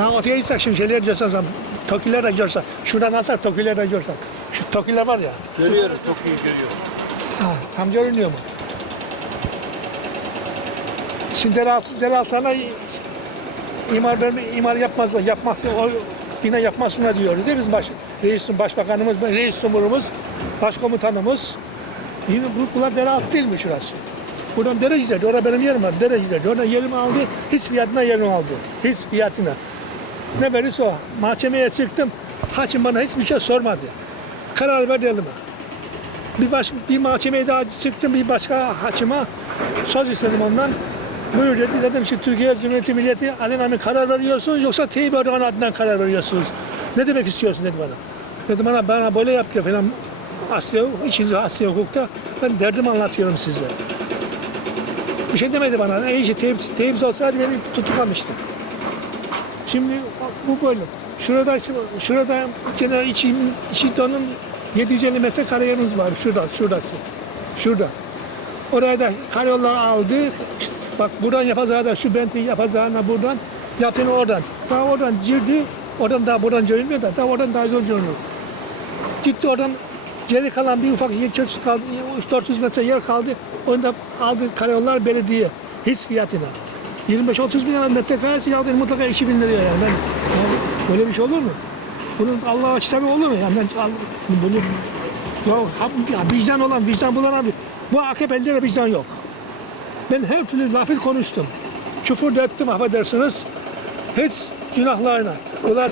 Ha ortaya gitsek şimdi şeyler görsen sen, Tokiler de görsen. Şuradan alsak Tokiler de görsen. Şu Tokiler var ya. Görüyoruz, Toki'yi görüyoruz. Ha, tam görünüyor mu? Şimdi dere, dere altlarına imar, imar yapmazlar. Yapmazsa o bina yapmasına diyoruz değil mi? Biz baş, reis, başbakanımız, reis sumurumuz, başkomutanımız. Yine bu, bunlar dere altı değil mi şurası? Buradan dere izledi. Orada benim yerim var. Dere izledi. Oradan yerimi aldı. His fiyatına yerimi aldı. His fiyatına. Ne verirse o. Mahkemeye çıktım. Hakim bana hiçbir şey sormadı. Karar verdi elime. Bir, baş, bir mahkemeye daha çıktım bir başka hakime söz istedim ondan. Buyur dedi dedim ki Türkiye Cumhuriyeti Milleti mı karar veriyorsunuz yoksa Tayyip Erdoğan adından karar veriyorsunuz. Ne demek istiyorsun dedi bana. Dedi bana bana böyle yaptı falan Asya, işinizi Asya hukukta ben derdimi anlatıyorum size. Bir şey demedi bana. En iyi Tayyip, Tayyip olsaydı beni tutuklamıştı. Şimdi bu böyle. Şurada şurada gene içi, içi donun 750 metre karayolumuz var. Şurada, şurası. Şurada. Oraya da karayolları aldı. Bak buradan yapacağı da şu benti yapacağına buradan yaptığını oradan. Daha oradan girdi. Oradan daha buradan görünmüyor da daha oradan daha zor görünüyor. Gitti oradan geri kalan bir ufak yer kaldı. 3-400 metre yer kaldı. Onu da aldı karayollar belediye. His fiyatına. 25-30 bin lira metrekaresi aldı mutlaka 2 bin liraya yani. Ben, yani böyle bir şey olur mu? Bunun Allah'a kitabı olur mu? Yani ben bunu ya, ya vicdan olan, vicdan bulan abi. Bu AKP'lide de vicdan yok. Ben her türlü lafı konuştum. Küfür ettim affedersiniz. Hiç günahlarına.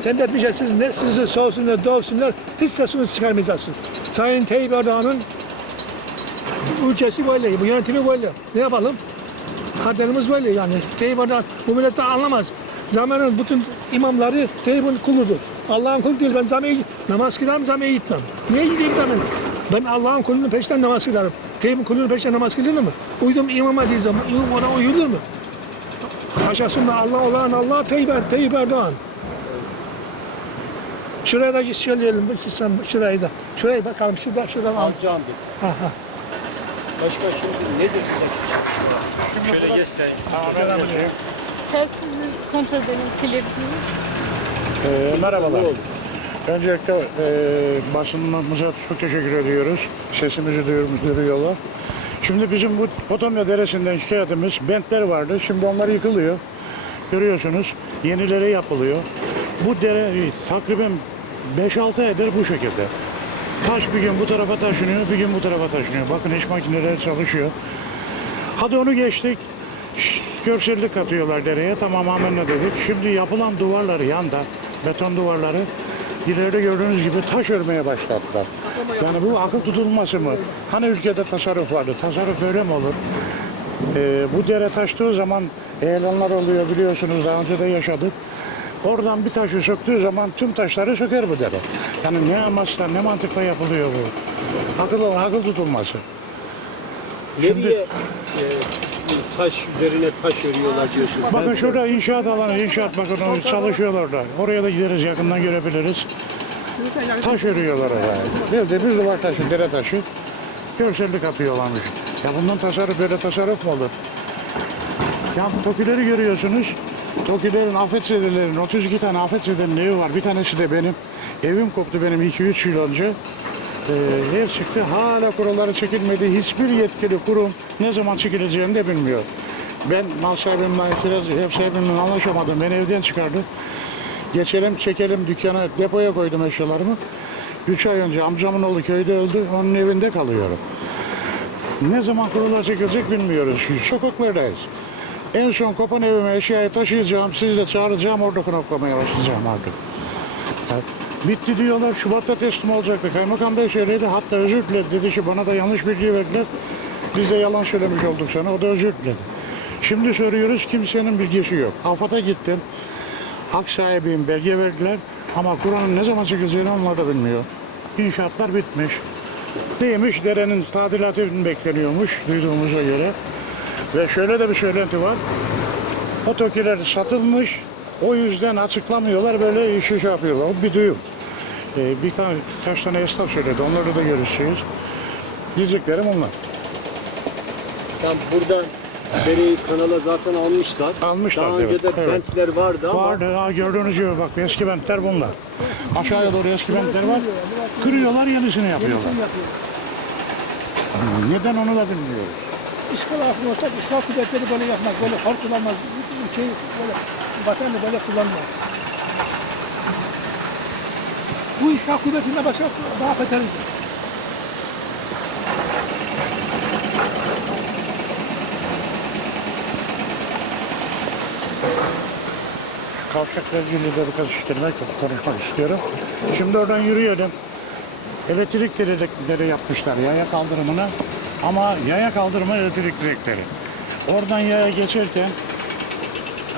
Tembih etmişler siz ne sizi soğusunlar, doğsunlar. Hiç sesini çıkarmayacaksın. Sayın Tayyip Erdoğan'ın ülkesi böyle, bu yönetimi böyle. Ne yapalım? Kaderimiz böyle yani. Erdoğan bu millet anlamaz. Zamanın bütün imamları Tayyip'in kuludur. Allah'ın kulu değil. Ben camiye namaz kılarım, camiye gitmem. Niye gideyim camiye? Ben Allah'ın kulunun peşinden namaz kılarım. Tayyip'in kulunun peşinden namaz kılınır mı? Uydum imama diyeceğim. Ona uyulur mu? Aşağısında Allah olan Allah Tayyip, Tayyip Erdoğan. Şuraya da söyleyelim. Sen şurayı da. Şuraya bakalım. Şuradan, şuradan al. Dedi. Ha, ha. Başka şimdi nedir? Şöyle geç sen. Telsiz kontrol edelim kilit. Ee, merhabalar. Öncelikle e, basınımıza çok teşekkür ediyoruz. Sesimizi duyur- duyuyorlar. Şimdi bizim bu Potamya Deresi'nden şikayetimiz bentler vardı. Şimdi onlar yıkılıyor. Görüyorsunuz yenileri yapılıyor. Bu dere takriben 5-6 aydır bu şekilde. Taş bir gün bu tarafa taşınıyor, bir gün bu tarafa taşınıyor. Bakın iş makineleri çalışıyor. Hadi onu geçtik. Şş, Görsellik katıyorlar dereye. Tamam amenna dedik. Şimdi yapılan duvarları yanda, beton duvarları ileride gördüğünüz gibi taş örmeye başladılar. Yani bu akıl tutulması mı? Hani ülkede tasarruf vardı. Tasarruf böyle mi olur? Ee, bu dere taştığı zaman heyelanlar oluyor biliyorsunuz daha önce de yaşadık. Oradan bir taşı söktüğü zaman tüm taşları söker bu dere. Yani ne amaçla ne mantıkla yapılıyor bu? Akıl, akıl tutulması. Nereye e, taş üzerine taş örüyorlar diyorsun? Bakın şurada inşaat alanı, inşaat bakın çalışıyorlar orada. Oraya da gideriz yakından görebiliriz. Taş örüyorlar oraya. Bildiğimiz duvar taşı, dere taşı. Görsellik atıyorlarmış. Ya bundan tasarruf böyle tasarruf mu olur? Ya bu tokileri görüyorsunuz. Tokilerin afet zedelerinin 32 tane afet zedenin evi var. Bir tanesi de benim. Evim koptu benim 2-3 yıl önce. Ee, ev çıktı. Hala kuralları çekilmedi. Hiçbir yetkili kurum ne zaman çekileceğini de bilmiyor. Ben mal sahibimle, ev sahibimle anlaşamadım. Beni evden çıkardı. Geçelim, çekelim dükkana, depoya koydum eşyalarımı. Üç ay önce amcamın oğlu köyde öldü. Onun evinde kalıyorum. Ne zaman kurullar çekilecek bilmiyoruz. Sokaklardayız. En son kopan evime eşyayı taşıyacağım, sizi de çağıracağım, orada konaklamaya başlayacağım artık. Bitti diyorlar, Şubat'ta teslim olacaktı. Kaymakam Bey söyledi, hatta özür diledi. Dedi ki bana da yanlış bilgi verdiler. Biz de yalan söylemiş olduk sana, o da özür diledi. Şimdi soruyoruz, kimsenin bilgisi yok. AFAD'a gittim, hak sahibiyim, belge verdiler. Ama Kur'an'ın ne zaman çekileceğini onlar da bilmiyor. İnşaatlar bitmiş. Neymiş, derenin tadilatı bekleniyormuş duyduğumuza göre. Ve şöyle de bir söylenti var. O satılmış. O yüzden açıklamıyorlar. Böyle işi şey yapıyorlar. O bir duyum. Ee, bir tane, kaç tane esnaf söyledi. Onları da görüşeceğiz. Diyeceklerim onlar. Tam buradan dereyi kanala zaten almışlar. Almışlar, Daha önce evet, de evet. bentler vardı ama Vardı. Ha, gördüğünüz gibi bak eski bentler bunlar. Aşağıya doğru eski bentler var. Kırıyorlar yenisini yapıyorlar. Neden onu da bilmiyoruz. İşgal altında olsak işgal kuvvetleri böyle yapmaz. Böyle halk kullanmaz. Ülkeyi böyle vatanı böyle kullanmaz. Bu işgal kuvvetinde başka daha beteriz. De birkaç işlerine konuşmak istiyorum. Şimdi oradan yürüyelim. Elektrik direkleri yapmışlar yaya kaldırımına. Ama yaya kaldırımı elektrik direkleri. Oradan yaya geçerken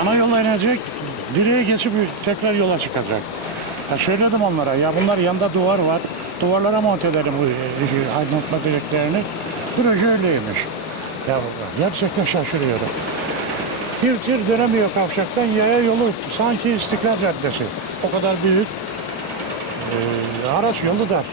ana yola inecek, direğe geçip tekrar yola çıkacak. Ya söyledim onlara ya bunlar yanda duvar var. Duvarlara monte edelim bu e, aydınlatma direklerini. Proje öyleymiş. Ya gerçekten şaşırıyorum. Bir tır dönemiyor kavşaktan yaya yolu sanki İstiklal Caddesi. O kadar büyük. Ee, araç yolu dar.